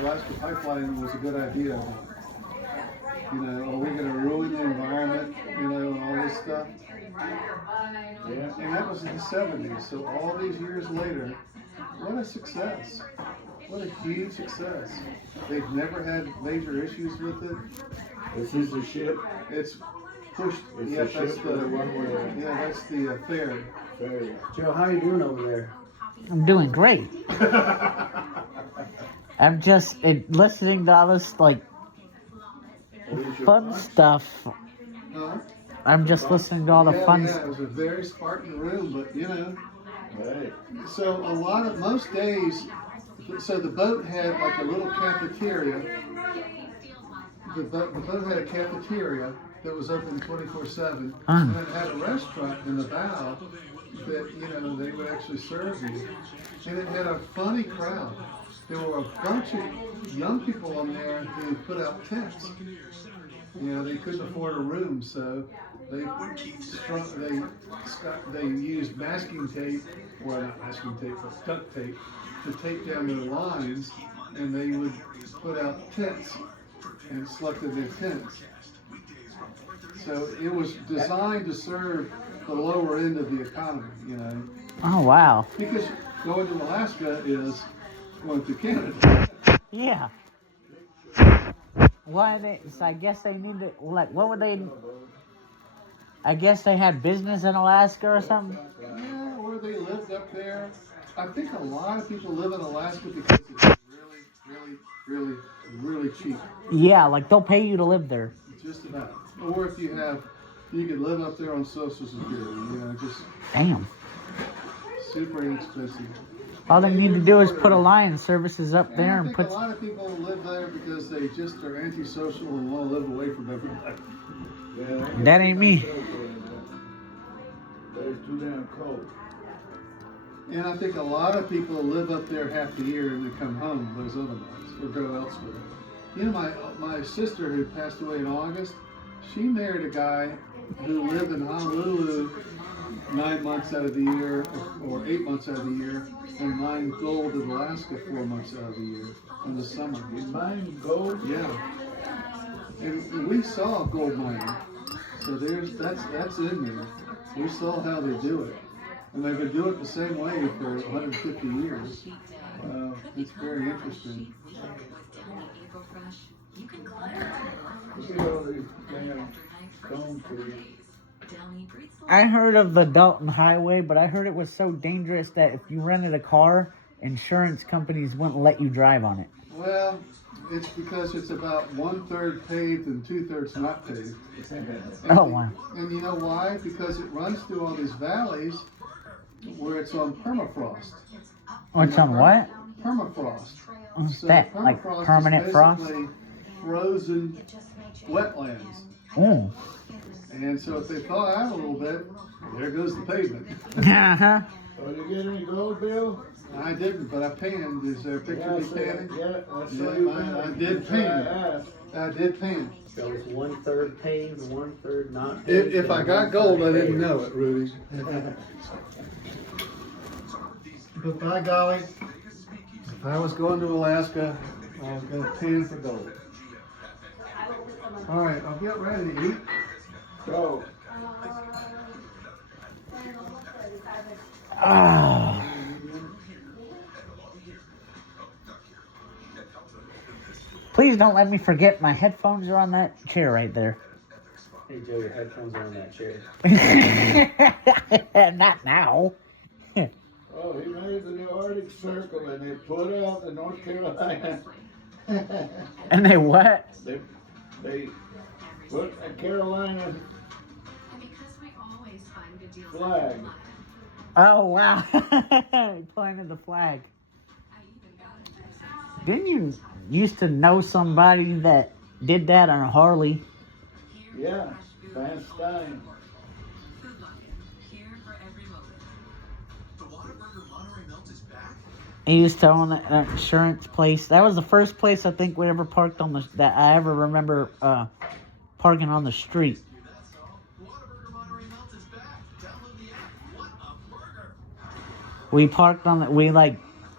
Alaska pipeline was a good idea. You know, are we going to ruin the environment? You know, and all this stuff. Yeah, and that was in the 70s. So all these years later, what a success! What a huge success! They've never had major issues with it. This is the ship. It's pushed. It's Yeah, the that's ship the or the one-way. yeah, that's the ferry. Ferry. Joe, how you doing over there? I'm doing great. I'm just listening to all this like fun stuff. Huh? I'm just listening to all the fun Yeah, stuff. it was a very Spartan room, but you know. Right. So most days, so the boat had like a little cafeteria. The boat had a cafeteria that was open 24/7, and it had a restaurant in the bow that, you know, they would actually serve you. And it had a funny crowd. There were a bunch of young people on there who put out tents. You know, they couldn't afford a room, so they used masking tape, well, not masking tape, but duct tape, to tape down their lines, and they would put out tents and slept in their tents. So it was designed to serve the lower end of the economy, you know. Oh wow. Because going to Alaska is going to Canada. Yeah. Why they? So I guess they need to like. What would they? I guess they had business in Alaska or something. Yeah, or they lived up there. I think a lot of people live in Alaska because it's really cheap. Yeah, like they'll pay you to live there. Just about. Or if you can live up there on Social Security. You know, just Damn. super inexpensive. All they need to do is put Alliance Services up there and I think put. a lot of people live there because they just are antisocial and want to live away from everybody. Yeah, That ain't me. But it's too damn cold. And I think a lot of people live up there half the year and then come home those other months or go elsewhere. You know, my sister who passed away in August, she married a guy who lived in Honolulu 9 months out of the year or 8 months out of the year and mined gold in Alaska 4 months out of the year in the summer. You mine gold? Yeah. And we saw gold mining. So that's in there. We saw how they do it. And they've been doing it the same way for 150 years. It's very interesting. Look at all these damn stone trees. I heard of the Dalton Highway, but I heard it was so dangerous that if you rented a car, insurance companies wouldn't let you drive on it. Well, it's because it's about 1/3 paved and 2/3 not paved. Oh, wow. And you know why? Because it runs through all these valleys where it's on permafrost. What's on what? Permafrost. What's So that? Like permafrost permanent is frost? basically frozen wetlands. Oh. And so if they thaw out a little bit, there goes the pavement. Uh-huh. Oh, you get any gold, Bill? I didn't, but I panned. Is there a picture of me panning? Yeah, I saw Yeah, you I pan. did pan. I did pan. So it's 1/3 paved, 1/3 not paved. If I got gold, I didn't know it, Rudy. But by golly, if I was going to Alaska, I was going to pan for gold. All right, I'll get ready to eat. Go. Ah. Please don't let me forget my headphones are on that chair right there. Hey Joe, your headphones are on that chair. Not now. Oh, he made the new Arctic Circle and they put out the North Carolina. And they what? They put a Carolina flag. Oh wow. He planted the flag. Didn't you used to know somebody that did that on a Harley? Yeah, Van Stein. He used to own an insurance place. That was the first place I think we ever parked on that I ever remember parking on the street. We parked on we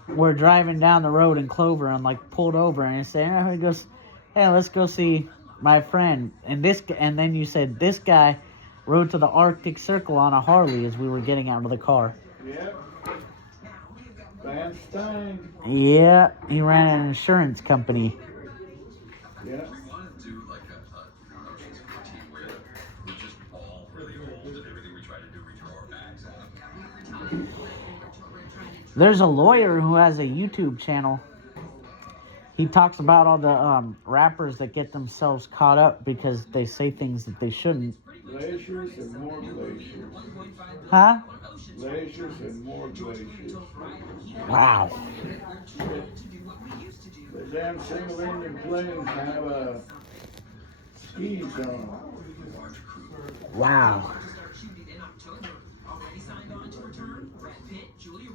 we're driving down the road in Clover and like pulled over and he goes, "Hey, let's go see my friend." And then you said this guy rode to the Arctic Circle on a Harley as we were getting out of the car. Yeah. Van Stein. Yeah, he ran an insurance company. Yeah. There's a lawyer who has a YouTube channel. He talks about all the rappers that get themselves caught up because they say things that they shouldn't. Glaciers and more glaciers. Huh? Glaciers and more glaciers. Wow. The damn single engine planes have a ski zone. Wow.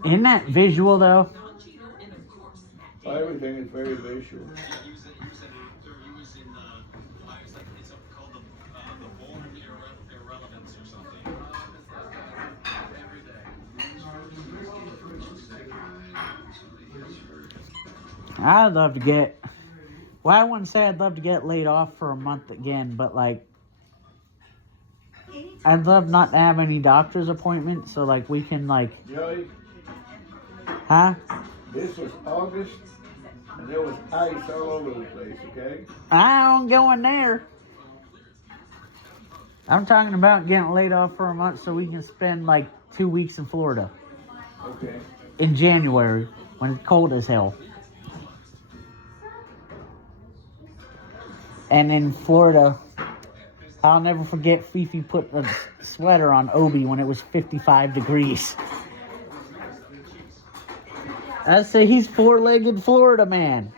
Isn't that visual though? Everything is very visual. I'd love to get, well, I wouldn't say I'd love to get laid off for a month again, but like, I'd love not to have any doctor's appointments, so like we can like, Joey, huh? this was August, and there was ice all over the place, okay? I don't go in there. I'm talking about getting laid off for a month so we can spend like 2 weeks in Florida Okay. in January when it's cold as hell. And in Florida, I'll never forget Fifi put a sweater on Obi when it was 55 degrees. I say he's four-legged Florida man.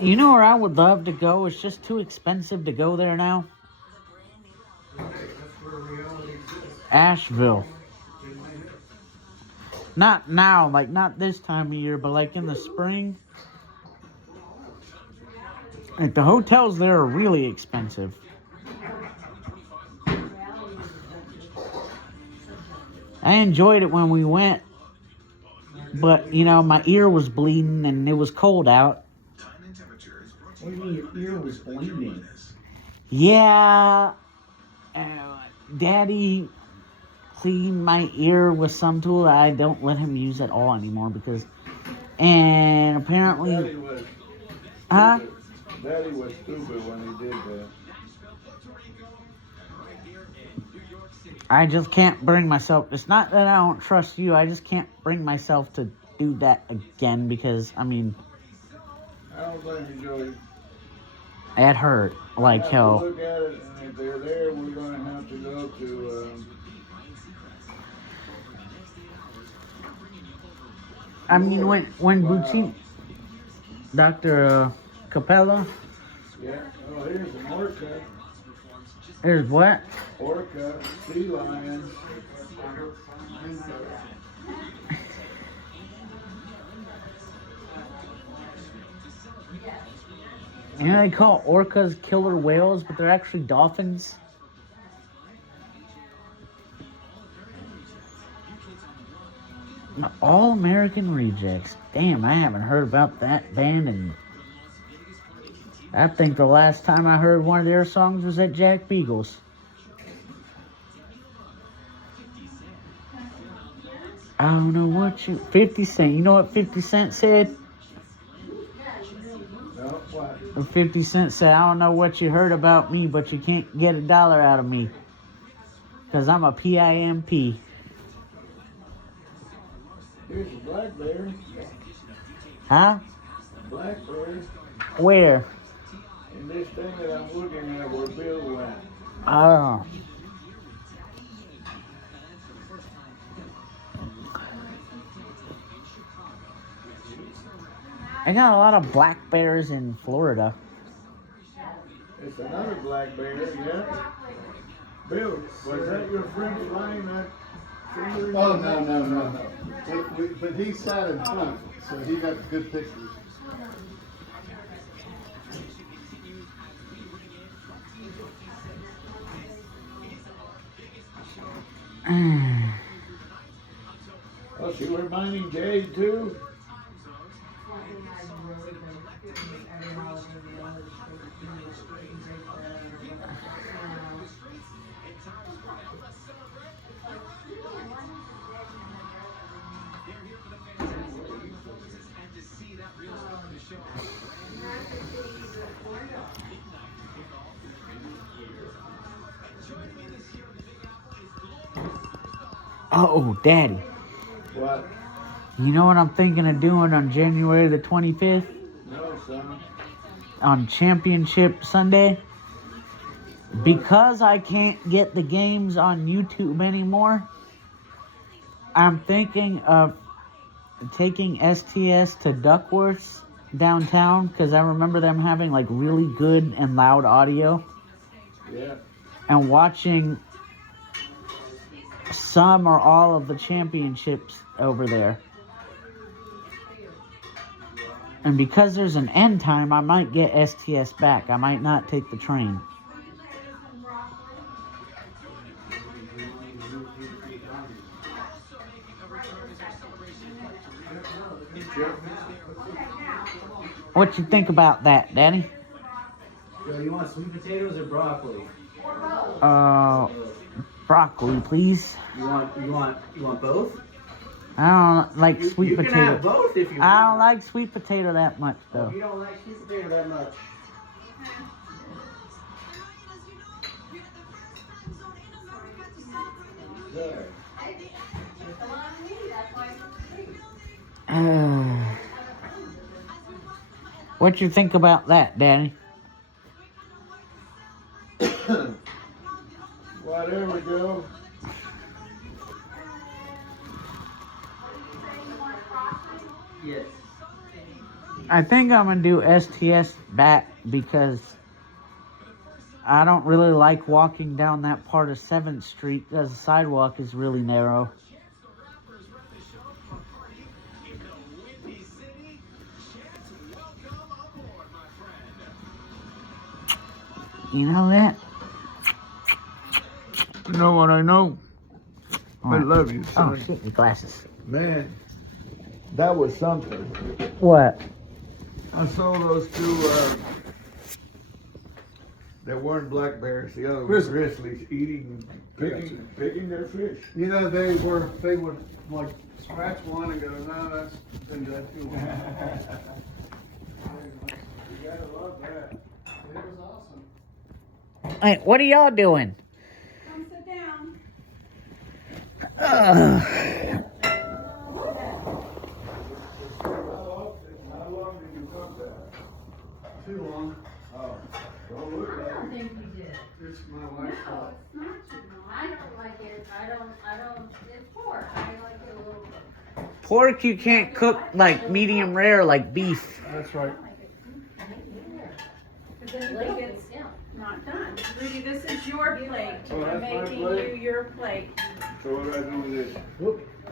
You know where I would love to go? It's just too expensive to go there now. Asheville. Not now, like not this time of year, but like in the spring. Like the hotels there are really expensive. I enjoyed it when we went, but you know, my ear was bleeding and it was cold out. What do you mean your ear was bleeding? Yeah, Daddy cleaned my ear with some tool that I don't let him use at all anymore because, and apparently, Daddy was huh? Daddy was stupid when he did that. I just can't bring myself. It's not that I don't trust you. I just can't bring myself to do that again because I mean, I don't blame you, Joey. it hurt like Have to hell. look at it, and if they're there, we're going to have to go to. I mean, when Buccini, Dr. Capella, Yeah. Oh, here's an orca. there's what? Orca, sea lion. You know, they call orcas killer whales, but they're actually dolphins. All American Rejects. Damn, I haven't heard about that band, and I think the last time I heard one of their songs was at Jack Beagle's. I don't know what you... 50 Cent. You know what 50 Cent said? No, what? 50 Cent said, I don't know what you heard about me, but you can't get $1 out of me. Because I'm a PIMP. Here's a blackberry. Huh? Blackberry. Where? And this thing that I'm looking at where Bill went. Oh. I got a lot of black bears in Florida. It's another blackberry, yeah. Bill, was that your French line? Oh, no. But he sat in front, so he got good pictures. Oh, so you were mining jade too? Oh, Daddy. What? You know what I'm thinking of doing on January the 25th? No, son. On Championship Sunday? Because I can't get the games on YouTube anymore, I'm thinking of taking STS to Duckworth's downtown, because I remember them having like really good and loud audio, Yeah. and watching some or all of the championships over there. And because there's an end time, I might get STS back. I might not take the train. What you think about that, Daddy? Yo, you want sweet potatoes or broccoli? Broccoli, please. You want both? I don't like sweet you potato. can have both if you want. I don't like sweet potato that much, If though. you don't like sweet potato that much. There. What you think about that, Daddy? Whatever, Joe. Yes. I think I'm gonna do STS back because I don't really like walking down that part of 7th Street because the sidewalk is really narrow. You know that? You know what I know? I What? love you, Oh, son. shit, your glasses. Man, that was something. What? I saw those two that weren't blackberries, the other was grizzlies picking their fish. You know, they would like scratch one and go, no, that's been dead too long. You gotta love that. It was awesome. Hey, what are y'all doing? Come sit down. How long did you cook that? Too long. Oh, don't look I at don't it. think you did. It's my No, wife's fault. it's not, you know. I don't like it. I don't, it's pork. I like it a little bit. Pork you can't cook like medium rare like beef. That's right. Because then it gets not done. Rudy, this is your plate. Oh, I'm that's my making plate? you your plate. So what do I do with this?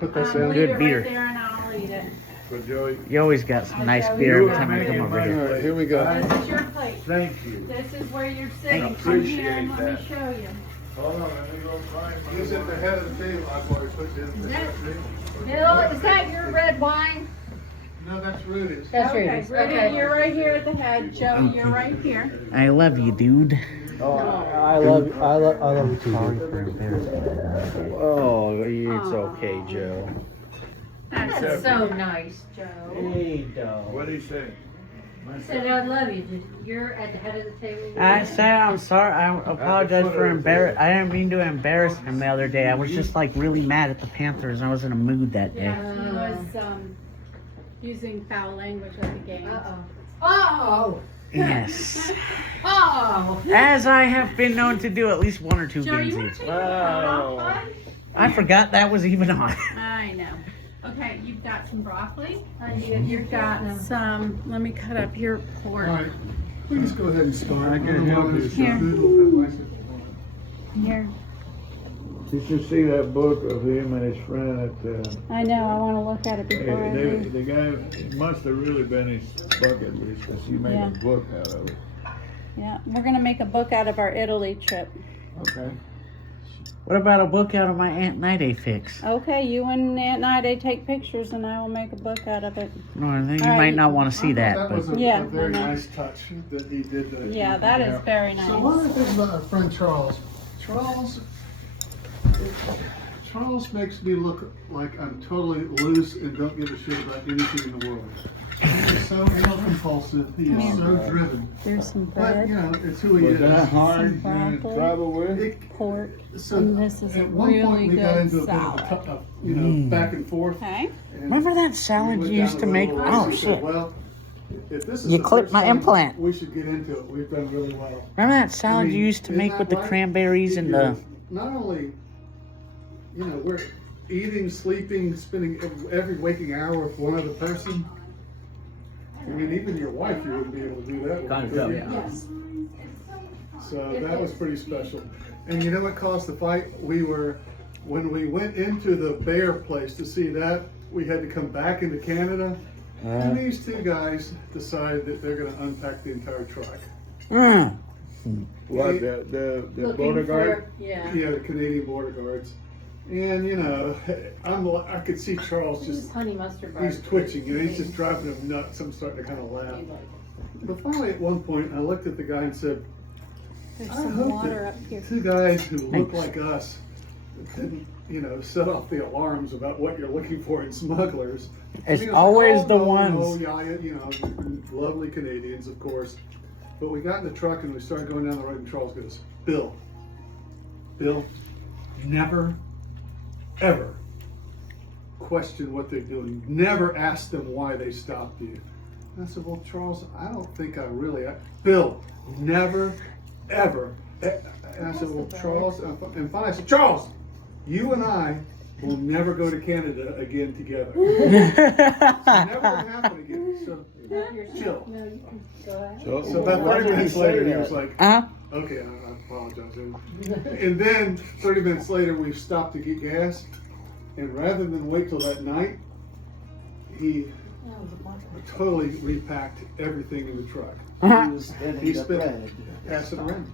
Put this Leave in. Good it beer. right there and I'll eat it. For Joey? You always got some nice beer every time I come over All here. right, here we go. This is your plate. Thank you. This is where you're sitting. Come appreciate here and let that. me show you. Hold on, let me go find my. Use it at the head of the table. I've already put this in the head of the table. Bill, is that your red wine? No, that's Rudy's. That's Okay, Rudy's. Rudy, Okay. you're right here at the head. Joe, you're right here. I love you, dude. I love you too. Sorry for embarrassing. Oh, it's okay, Joe. That's so nice, Joe. Hey, dog. What'd he say? He said, I love you. You're at the head of the table. I said I'm sorry. I apologize for I didn't mean to embarrass him the other day. I was just like really mad at the Panthers. I was in a mood that day. Yeah, he was using foul language at the game. Oh! Yes. Oh! As I have been known to do at least 1 or 2 Joe, games you want each. to take your coat off, bud? I forgot that was even on. I know. Okay, you've got some broccoli. You've got Some, let me cut up your pork. All right, we just go ahead and start. I can help you. Here. Here. Here. Did you see that book of him and his friend at the? I know, I want to look at it before I leave. The guy, it must have really been his bucket list because he made Yeah. a book out of it. Yeah, we're going to make a book out of our Italy trip. Okay. What about a book out of my Aunt Night fix? Okay, you and Aunt Nida take pictures and I will make a book out of it. No, I think you All right. might not want to see that. That was But a, Yeah, a very I know. nice touch that he did. Yeah, that is very nice. So one of the things about our friend Charles makes me look like I'm totally loose and don't give a shit about anything in the world. He's so compulsive. He is so driven. Here's some But you bread, know, it's who he Was is. that hard Some to broccoli. travel with? It- pork, so and this is a at one point really we got good into a bit of a salad. you know, back and forth. Okay. And remember that we salad went you down used the to make? road Oh and he said, shit! well, if this is You the clipped first my time, implant. we should get into it. We've done really well. Remember that salad I mean, you used to isn't make that with the right? cranberries and You're the? Not only, you know, we're eating, sleeping, spending every waking hour with one other person. I mean, even your wife, you wouldn't be able to do that with. Kind of, could you? yeah. Yes. So that was pretty special. And you know what caused the fight? When we went into the bear place to see that, we had to come back into Canada. And these two guys decided that they're gonna unpack the entire truck. What, the border guard? Yeah. Yeah, the Canadian border guards. And you know, I could see Charles just, Honey mustard. he's twitching, you know, he's just driving him nuts. I'm starting to kind of laugh. But finally at one point, I looked at the guy and said, There's I some hope water that up here. two guys who look Thanks. like us didn't, you know, set off the alarms about what you're looking for in smugglers. It's And he was always like, the no, ones. No, yeah, you know, lovely Canadians, of course. But we got in the truck and we started going down the road, and Charles goes, Bill, never, ever question what they're doing. Never ask them why they stopped you. And I said, well, Charles, I don't think I really, Bill, never, ever. And I said, well, Charles, and finally I said, Charles, you and I will never go to Canada again together. It's never gonna happen again. So chill. No, you can go ahead. So about why 30 did he minutes say later, he that? was like, Huh? okay, I apologize. And then 30 minutes later, we stopped to get gas. And rather than wait till that night, he totally repacked everything in the truck. He spent, pass it around.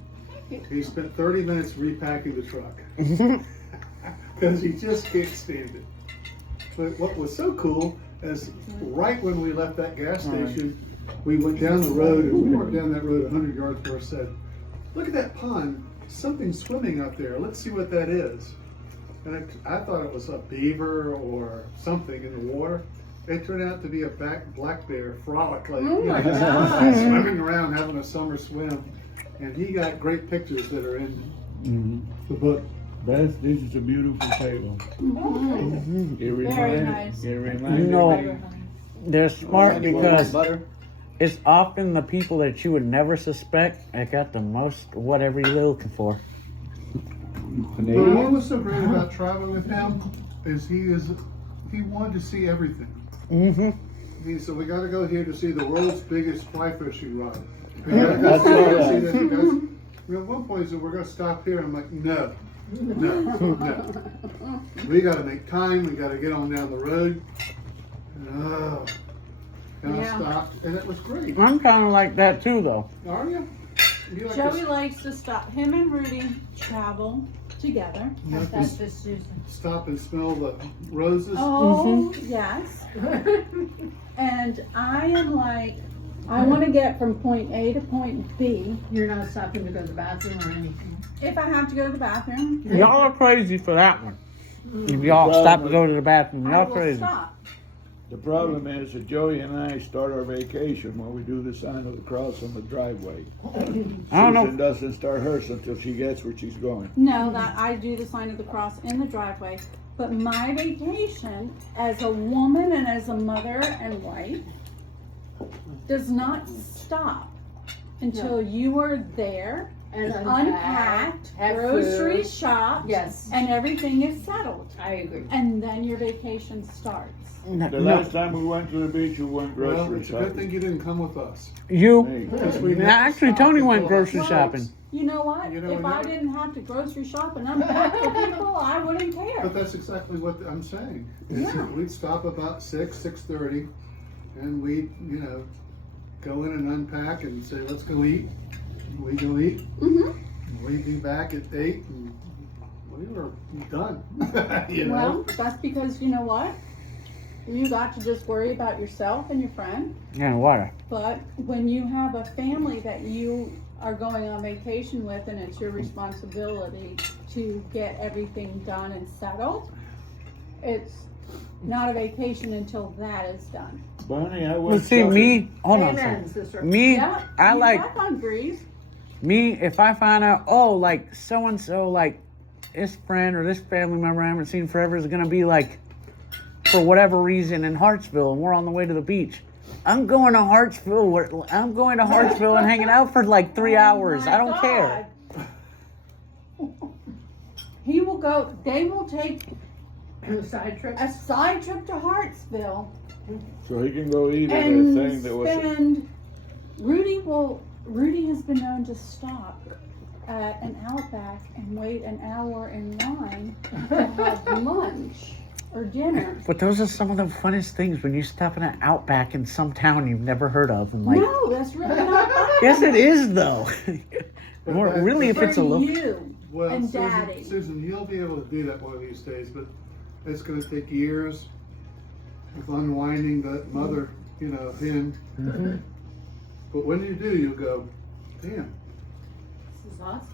He spent 30 minutes repacking the truck. Because he just can't stand it. But what was so cool is right when we left that gas station, we went down the road, and we weren't down that road 100 yards before I said, look at that pond, something's swimming up there, let's see what that is. And I thought it was a beaver or something in the water. It turned out to be a black bear, Frolic, like, you know, just swimming around having a summer swim. And he got great pictures that are in the book. This is a beautiful table. It reminded, nice. it reminded No. me. They're smart because it's often the people that you would never suspect that got the most whatever you're looking for. But what was so great about traveling with him is he wanted to see everything. Mm-hmm. He said, we got to go here to see the world's biggest fly fishing rod. We got to go see this. He goes, at one point he said, we're going to stop here. I'm like, no. We got to make time. We got to get on down the road. And I stopped, and it was great. I'm kind of like that too, though. Are you? You like Joey to likes to stop. Him and Rudy travel together. That's just Susan. stop and smell the roses? Oh, yes. And I am like, I want to get from point A to point B. You're not stopping to go to the bathroom or anything. If I have to go to the bathroom, Y'all are crazy for that one. If y'all stop to go to the bathroom, I y'all will crazy. stop. The problem is that Joey and I start our vacation when we do the sign of the cross on the driveway. I don't know. Susan doesn't start hers until she gets where she's going. No, that I do the sign of the cross in the driveway. But my vacation as a woman and as a mother and wife does not stop until you are there, And unpacked, have grocery food. shopped, Yes, and everything is settled. I agree. And then your vacation starts. The last time we went to the beach, we went Well, grocery it's a good shopping. thing you didn't come with us. You. Me. Because we never Actually, stopped Tony went until grocery our shopping. kids. You know what? You know, If we I never- didn't have to grocery shop and unpack for people, I wouldn't care. But that's exactly what I'm saying. Is Yeah. We'd stop about 6:30, and we'd, go in and unpack and say, let's go eat. We go eat. Mm-hmm. We'd be back at 8, and we were done. Well, that's because you know what? You got to just worry about yourself and your friend. Yeah, water. But when you have a family that you are going on vacation with and it's your responsibility to get everything done and settled, it's not a vacation until that is done. Bonnie, I Well, went see, shopping. me, hold on a Amen, second. sister. Me, Yeah, I you like, have boundaries. me, if I find out, oh, like, so-and-so, like, this friend or this family member I haven't seen forever is gonna be, like, for whatever reason in Hartsville, and we're on the way to the beach. I'm going to Hartsville. I'm going to Hartsville and hanging out for like 3 hours. Oh my I don't care. God. He will go, they will take And a side trip. a side trip to Hartsville So he can go eat at a and thing that was. spend, Rudy has been known to stop at an Outback and wait an hour in line to have lunch or dinner. But those are some of the funnest things when you stop in an Outback in some town you've never heard of, and like, No, that's really not fun. yes, it is though. Well, really, if For it's a little, you Well, and Daddy. Susan, you'll be able to do that one of these days, but it's going to take years of unwinding that mother, hen. Mhm. But when you do, you'll go, damn. This is awesome.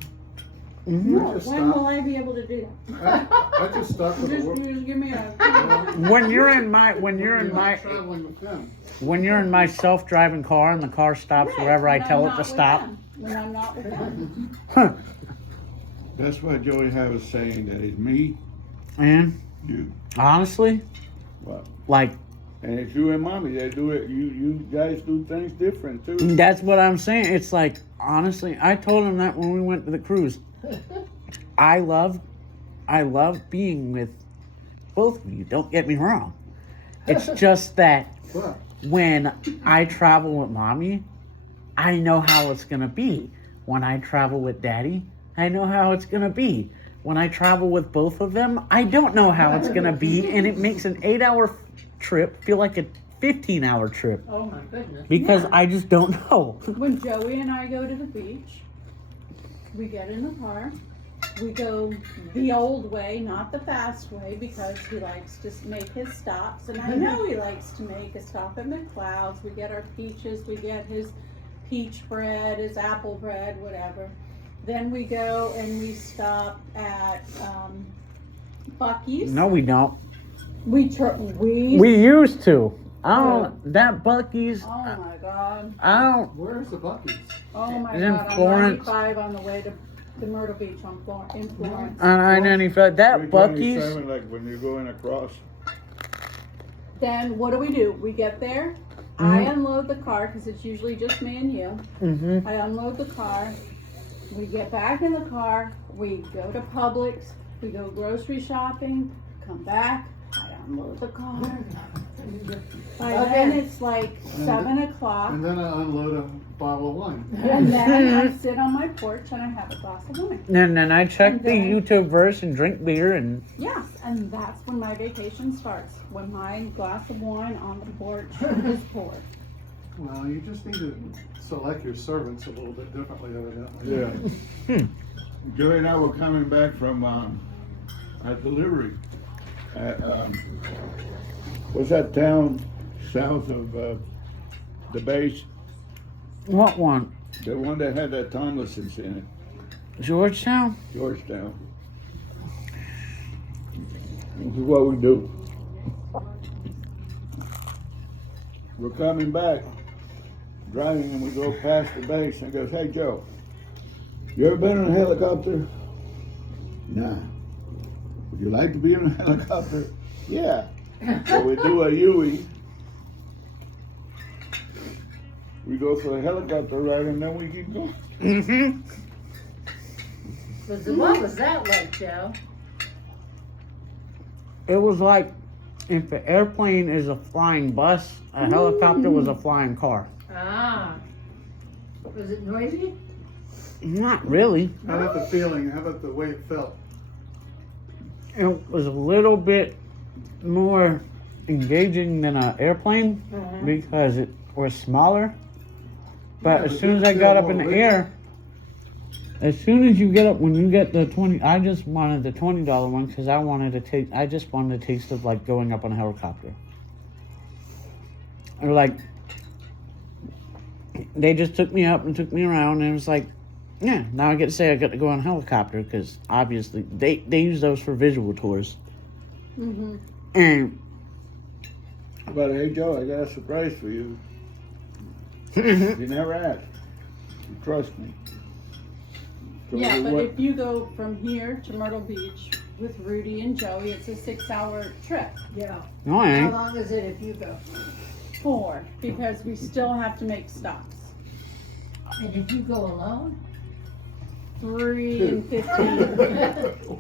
Mhm. No, just when stop. will I be able to do that? I just stopped with the Just, work. just give me a. when you're in my Traveling with them. when you're in my self-driving car and the car stops Right, wherever I when tell I'm it not to with stop. them. When I'm not with them. Huh. That's why Joey had was saying that it's me, And you. honestly, What? like, And it's you and mommy that do it. You guys do things different too. that's what I'm saying. It's like, honestly, I told him that when we went to the cruise. I love being with both of you. Don't get me wrong. It's just that Well, when I travel with mommy, I know how it's gonna be. When I travel with daddy, I know how it's gonna be. When I travel with both of them, I don't know how it's gonna be, and it makes an 8-hour trip feel like a 15-hour trip Oh my goodness. because Yeah. I just don't know. When Joey and I go to the beach, we get in the car. We go the old way, not the fast way, because he likes to make his stops. And I know he likes to make a stop at McLeod's. We get our peaches, we get his peach bread, his apple bread, whatever. Then we go and we stop at Buc-ee's. No, we don't. We We used to. I don't. That Buc-ee's. Oh my God. I don't. where's the Buc-ee's? Oh my It's in God. Florence. On 95 on the way to Myrtle Beach in Florence. On I-95. That Buc-ee's. 327, like when you're going across. Then what do? We get there. Mm-hmm. I unload the car because it's usually just me and you. Mm-hmm. I unload the car. We get back in the car. We go to Publix. We go grocery shopping. Come back. I unload the car. By then it's like 7 o'clock. And then I unload a bottle of wine. And then I sit on my porch and I have a glass of wine. And then I check And the then- YouTube verse and drink beer and Yes, and that's when my vacation starts. When my glass of wine on the porch is poured. Well, you just need to select your servants a little bit differently, evidently. Yeah. Joey and I were coming back from a delivery at what's that town south of the base? what one? The one that had that Tomlinson's in it, Georgetown? Georgetown. This is what we do. we're coming back, driving, and we go past the base, and he goes, "Hey, Joe, you ever been in a helicopter?" "Nah." "Would you like to be in a helicopter?" "Yeah." So we do a Huey. We go for a helicopter ride, and then we keep going. Mm-hmm. What was that like, Joe? It was like if an airplane is a flying bus, a helicopter was a flying car. Ah. Was it noisy? Not really. How about the feeling? How about the way it felt? It was a little bit more engaging than an airplane because it was smaller. But Yeah, as but soon as it's I got still up in the more air, as soon as you get up, when you get the 20, I just wanted the $20 one because I just wanted a taste of like going up on a helicopter. Or like, they just took me up and took me around and it was like, yeah, now I get to say I got to go on a helicopter because obviously they use those for visual tours. Mm-hmm. And But hey, Joe, I got a surprise for you. You never asked. You trust me. So Yeah, we but went- if you go from here to Myrtle Beach with Rudy and Joey, it's a 6-hour trip. Yeah. no, I How ain't. long is it if you go? 4, because we still have to make stops. And if you go alone? 3 and 15.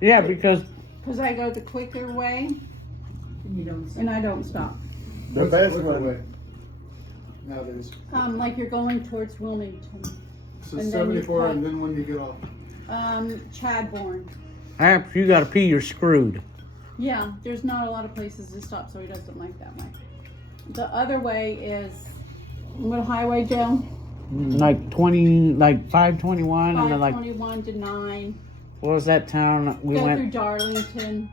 Yeah, because Because I go the quicker way You don't and I don't stop. the What's best quicker one. way nowadays. Like you're going towards Wilmington. So And then you 74, cut- and then when you get off. Chadbourne. after you got to pee, you're screwed. Yeah, there's not a lot of places to stop, so he doesn't like that way. The other way is, what highway, Joe? Like 521 and then like 521 to 9. what was that town we Go went? through Darlington.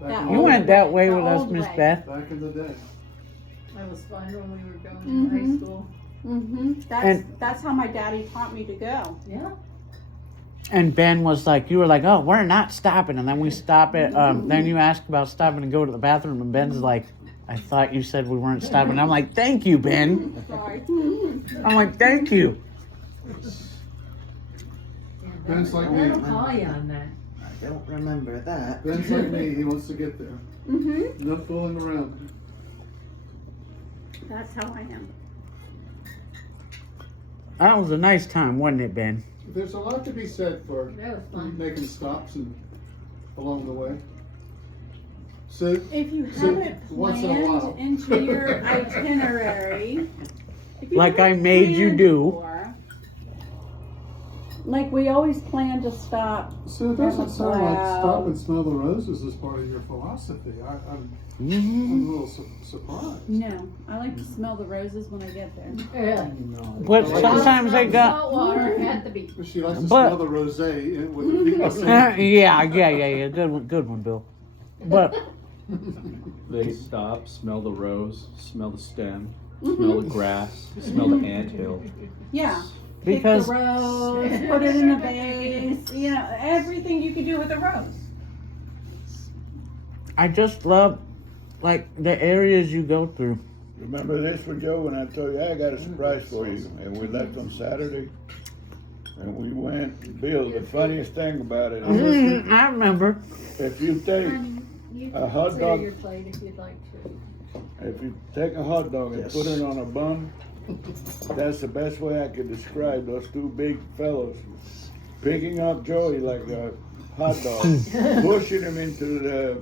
Back That in You the old went day. that way The with us, old Miss way. Beth. Back in the day. That was fun when we were going to Mhm. high school. That's how my daddy taught me to go. Yeah. And Ben was like, you were like, oh, we're not stopping. And then we stop at, then you asked about stopping to go to the bathroom. And Ben's like, I thought you said we weren't stopping. I'm like, thank you, Ben. Sorry. I'm like, thank you. Ben's like me. I'll call you on that. I don't remember that. Ben's like me. He wants to get there. Mm-hmm. No fooling around. That's how I am. That was a nice time, wasn't it, Ben? There's a lot to be said for That was fun. making stops and along the way. So If you So, haven't once in a while. planned into your itinerary, if you Like I haven't made you planned do. for- like we always plan to stop. So it doesn't sound like Wow. stop and smell the roses is part of your philosophy. I'm a little surprised. No, I like to smell the roses when I get there. Really? But sometimes they got, Salt water at the beach. She likes to But- smell the rosé with the feet. yeah. Good one, Bill. But They stop, smell the rose, smell the stem, smell the grass, smell the anthill. Yeah. because Pick the rose, put it in a vase, you know, everything you can do with a rose. I just love, like, the areas you go through. Remember this for Joe when I told you, I got a surprise for you. And we left on Saturday. And we went, Bill, the funniest thing about it is I remember. if you take, You A can hot consider dog. your plate if you'd like to. if you take a hot dog and Yes. put it on a bun, that's the best way I could describe those two big fellows picking up Joey like a hot dog, pushing him into the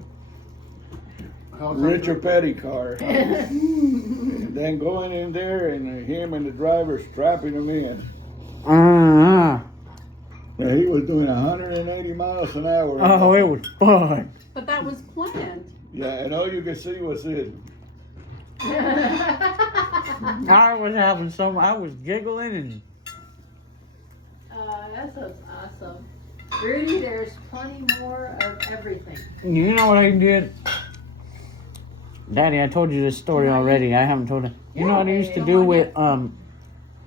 Richard Petty car, and then going in there and him and the driver strapping him in. And he was doing 180 miles an hour. Oh, it was fun. But that was planned. Yeah, and all you could see was this. I was having I was giggling and That sounds awesome. Rudy, there's plenty more of everything. you know what I did? Daddy, I told you this story already. I haven't told it. You know what I used to do with, No,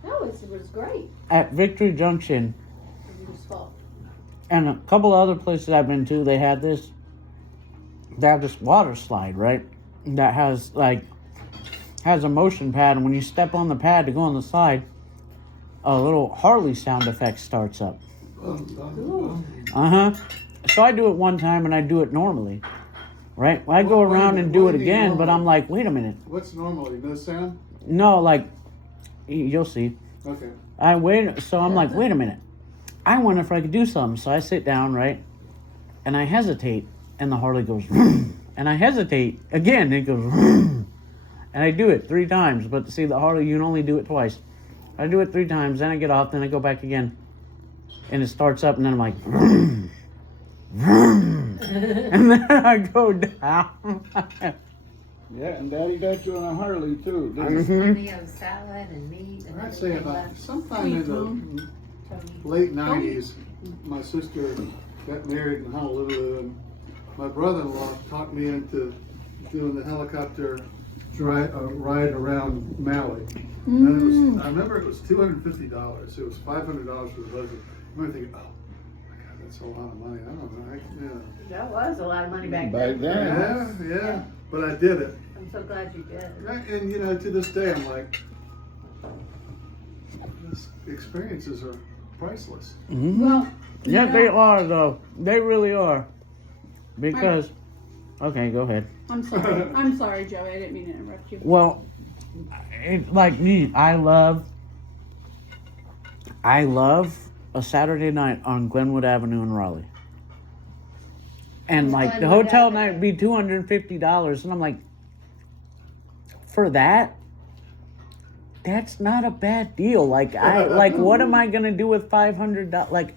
it was great. at Victory Junction It was fun. and a couple other places I've been to, they have this water slide, right? That has like has a motion pad, and when you step on the pad to go on the slide, a little Harley sound effect starts up. Uh-huh. So I do it one time, and I do it normally. Right? I go around and do it again, but I'm like, wait a minute. What's normally? No sound? No, like, you'll see. Okay. So I'm like, wait a minute. I wonder if I could do something. So I sit down, right? And I hesitate, and the Harley goes, vroom. And I hesitate again, and it goes, vroom. And I do it 3 times. But see, the Harley, you can only do it twice. I do it 3 times, then I get off, then I go back again. And it starts up, and then I'm like, vroom, vroom. And then I go down. Yeah, and Daddy got you on a Harley too, didn't he? Plenty of salad and meat and I'd say everything about left. sometime in the late 90s, my sister got married in Honolulu, and my brother-in-law talked me into doing the helicopter ride around Maui. And it was, I remember it was $250. It was $500 for the budget. I remember thinking, oh my God, that's a lot of money. I don't know. That was a lot of money back Back then. then. Yeah. But I did it. I'm so glad you did. Right, and you know, to this day, I'm like, these experiences are priceless. Well, Yeah, they are, though. They really are. Because, okay, go ahead. I'm sorry. I'm sorry, Joey. I didn't mean to interrupt you. Well, it's like me. I love a Saturday night on Glenwood Avenue in Raleigh. And like the Glenwood hotel Avenue? night would be $250, and I'm like, for that, that's not a bad deal. Like what am I gonna do with $500? Like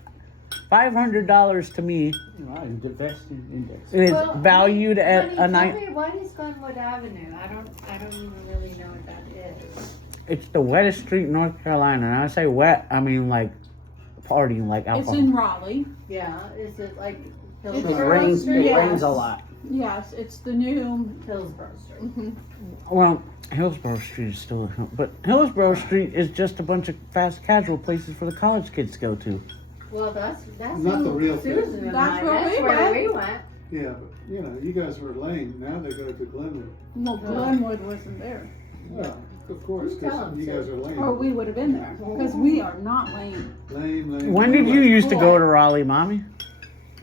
$500 to me Right, the vested index. is Well, valued at honey, a tell night. me, what is Glenwood Avenue? I don't even really know what that is. It's the wettest street in North Carolina, and I say wet, I mean like partying, like It's alcohol. in Raleigh. Yeah, is it like It's It Hillsborough rains, Street? it rains a lot. Yes, it's the new. Hillsborough Street. Well, Hillsborough Street is still, but Hillsborough Street is just a bunch of fast casual places for the college kids to go to. Well, that's Not the real thing. Susan and That's I. where That's we where went. we went. Yeah, but you know, you guys were lame. Now they go to Glenwood. Well, Glenwood wasn't there. Well, of course, You tell because 'em you to. guys are lame. Or we would have been there because we are not lame. Lame. When did you used to go to Raleigh, Mommy?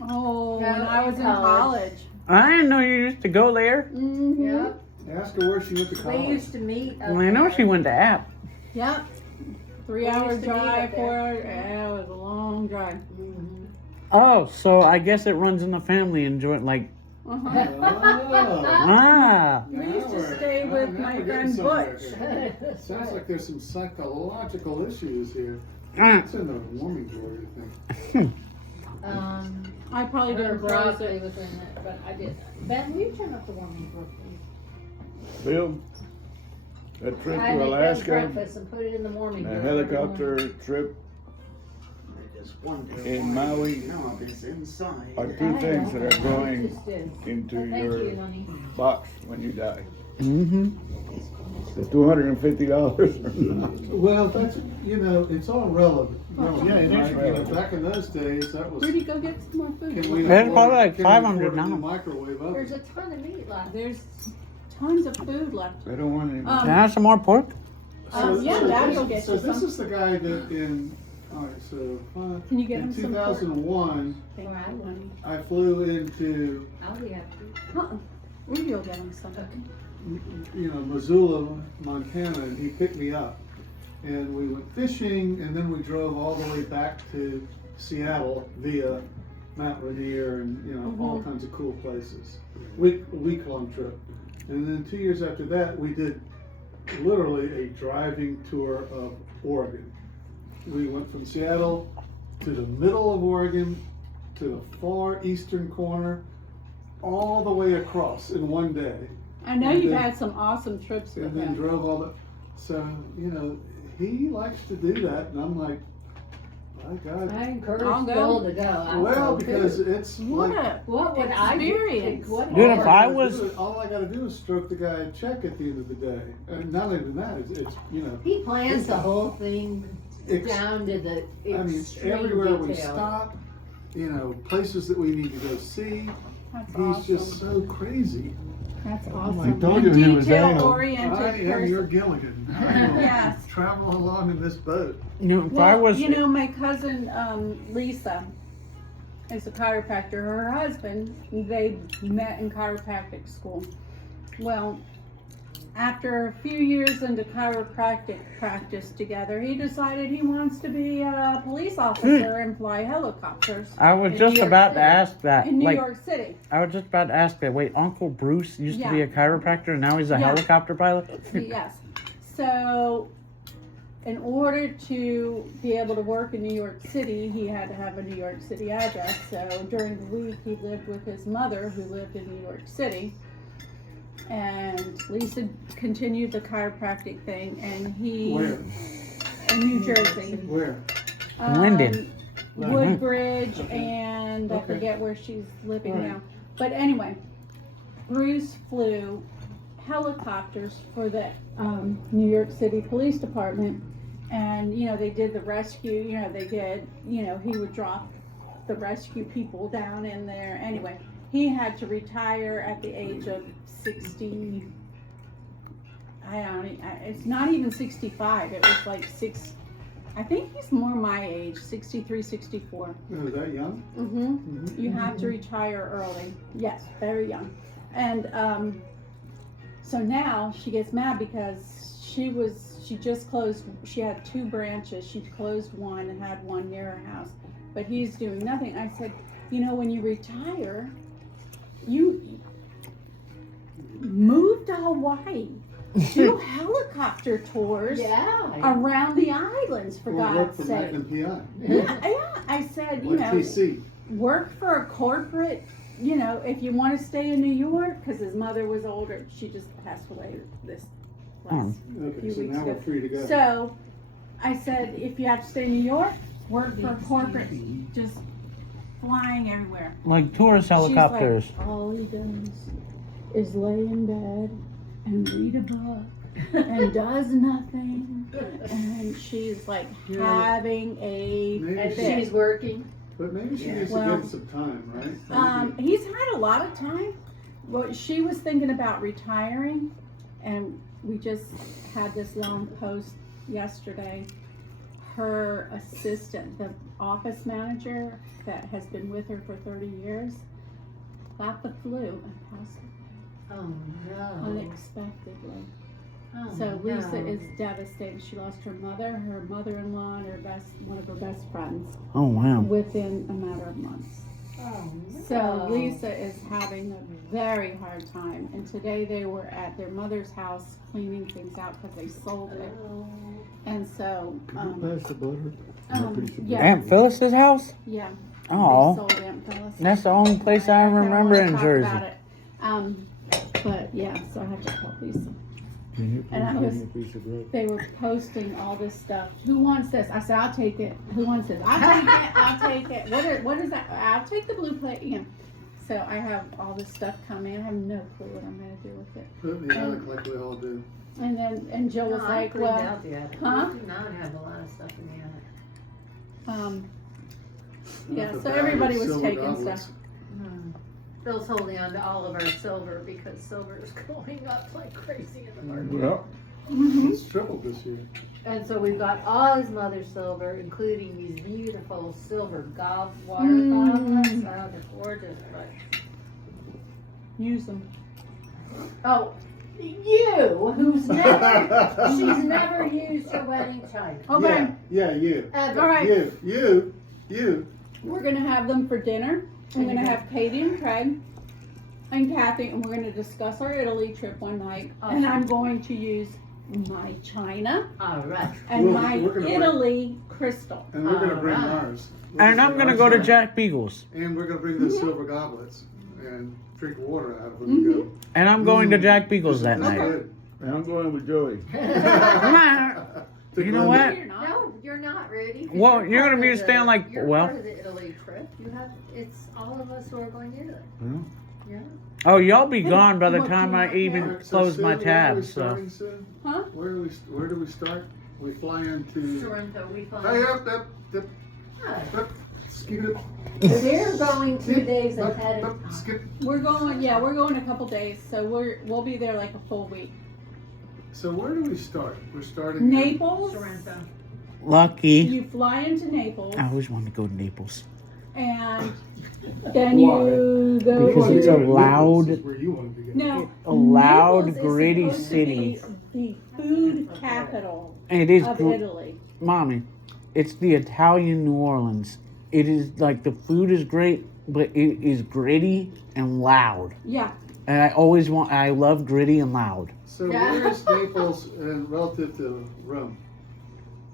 Oh, Yeah, when I was in college. college. I didn't know you used to go there. Mm-hmm. Yep. Ask her where she went to We college. used to meet. up I know there. she went to App. Yep. 3 hour used to meet drive up there. for it. Yeah, it was a long drive. Mhm. Oh, so I guess it runs in the family and joint like Uh-huh. Oh. ah. We used to Now stay we're- with now my we're friend getting somewhere Butch. here. Sounds like there's some psychological issues here. Ah. It's in the warming board, I think. I probably Her didn't close broccoli it. was in it, but I did. Ben, will you turn up the warming board, please? Bill, that trip I to make Ben Alaska, breakfast and put it in the warming the board. helicopter trip in Maui are two things that are going Just did. into Thank you, your honey. box when you die. Mm-hmm. The $250 or not. Well, that's, you know, it's all relevant. Yeah, it is You know, relevant. back in those days, that was. Where'd he go get some more Can food? we It's afford- probably like can we 500 afford a new now. Microwave There's oven? a ton of meat left. There's tons of food left. They don't want any. Can I have some more pork? Yeah, Daddy will this- get so you this some. is the guy that alright, so, Can you get in him some pork? 2001, Thank you, honey. I flew into, I'll be happy. Rudy will get him some. you know, Missoula, Montana, and he picked me up. And we went fishing, and then we drove all the way back to Seattle via Mount Rainier and, you know, all kinds of cool places. Week-long trip. And then 2 years after that, we did literally a driving tour of Oregon. We went from Seattle to the middle of Oregon, to the far eastern corner, all the way across in one day. I know And you've then- had some awesome trips with And then him. drove all the, so, you know, he likes to do that, and I'm like, my God. I encourage I'll go. Bill to go. I'll Well, go too. because it's What like, a What would I do? experience. What Dude, all if I I gotta was- do is- all I gotta do is stroke the guy a check at the end of the day. And not even that, it's, you know, He plans the whole thing Ex- down to the I mean, extreme everywhere we detail. stop, you know, places that we need to go see, That's he's just awesome. so crazy. That's I awesome. told you he was Detail anal. I oriented am your person. Gilligan. I will Yes. travel along in this boat. You know, if I Well, was, you know, my cousin Lisa is a chiropractor. Her husband, they met in chiropractic school. Well, after a few years into chiropractic practice together, he decided he wants to be a police officer and fly helicopters I was in just New York about to City. ask that. in New Like, York City. I was just about to ask that. Wait, Uncle Bruce used to be Yeah. a chiropractor, and now he's a Yeah. helicopter pilot. Yes. So, in order to be able to work in New York City, he had to have a New York City address. So, during the week, he lived with his mother, who lived in New York City. And Lisa continued the chiropractic thing, and he Where? in New Jersey, Where? Linden. Woodbridge, and I Okay. forget where she's living All right. now. But anyway, Bruce flew helicopters for the New York City Police Department, and you know they did the rescue. You know they did. You know he would drop the rescue people down in there. Anyway, he had to retire at the age of 60. I don't. It's not even 65. It was like I think he's more my age, 63, 64. Oh, is that young? Mm-hmm. You have to retire early. Yes, very young. And so now she gets mad because she just closed, she had 2 branches. She closed one and had one near her house. But he's doing nothing. I said, you know, when you retire, you move to Hawaii. Do helicopter tours around the islands, for Well, work God's for sake. Magnum PI. Yeah. I said, you Like know, TC. work for a corporate, you know, if you want to stay in New York, because his mother was older. She just passed away this last Okay, few so weeks now ago. we're free to go. So I said, if you have to stay in New York, work for a corporate, just flying everywhere. Like tourist helicopters. She's like, all he does is lay in bed and read a book and does nothing. And she's like having a Maybe fit. She's working. But maybe she needs Well, to get some time, right? He's had a lot of time. Well, she was thinking about retiring, and we just had this long post yesterday. Her assistant, the office manager that has been with her for 30 years, got the flu and passed Oh no. unexpectedly. Oh, So Lisa no. is devastated. She lost her mother, her mother-in-law, and one of her best friends Oh wow. within a matter of months. Oh, So no. Lisa is having a very hard time. And today they were at their mother's house cleaning things out because they sold it. Oh. And so, Pass the butter. yeah, Aunt Phyllis's house? yeah, Oh, they sold Aunt Phyllis. that's the only place I don't remember wanna in talk Jersey. about it. But yeah, so I have to call Lisa. Can you And I please give was- me a piece of bread? They were posting all this stuff. Who wants this? I said, I'll take it. Who wants this? I'll take it. I'll take it. What is that? I'll take the blue plate. You know. So I have all this stuff coming. I have no clue what I'm gonna do with it. Put in the attic like we all do. And Jill was No, like, I cleaned well, out the attic. huh? We do not have a lot of stuff in the attic. Yeah, The so value everybody of was silver taking goblets. stuff. Phil's holding on to all of our silver because silver is going up like crazy in the market. Well, It's tripled this year. And so we've got all his mother's silver, including these beautiful silver water Mm. goblets. Oh, they're gorgeous, but Use them. oh, you who's never she's never used her wedding china Okay, Yeah, you. ever. all right. You. We're gonna have them for dinner. I'm gonna have Katie and Craig and Kathy, and we're gonna discuss our Italy trip one night. And I'm going to use my china All right. and We're my gonna bring- Italy crystal. And we're gonna bring Alright. ours. And I'm gonna go to Jack Beagles. And we're gonna bring the silver goblets and drink water out of them Mm-hmm. and go. And I'm going to Jack Beagles that This is night. good. and I'm going with Joey. You know what? You're not. No, you're not, Rudy. 'cause Well, you're you're part gonna be of the- staying like- you're well- part of the Italy trip. It's all of us who are going to Italy. Yeah. Oh, y'all be gone by the What do time you I want even Alright, so close Sue, my where are we tabs. So starting soon? Huh? Where do we start? We fly into. Sorrento, we find. Hey, up. Oh, Skip it. They're going 2 days ahead of time. Skip. We're going a couple days, so we'll be there like a full week. So where do we start? We're starting. Naples. Sorrento. Lucky. You fly into Naples, I always wanted to go to Naples. and then you go Because to it's a loud, This is where you wanted to go. no. a loud, Naples is gritty supposed to city. be the food capital It is, of Italy. Mommy, it's the Italian New Orleans. It is like the food is great, but it is gritty and loud. Yeah. And I love gritty and loud. So where is Naples relative to Rome?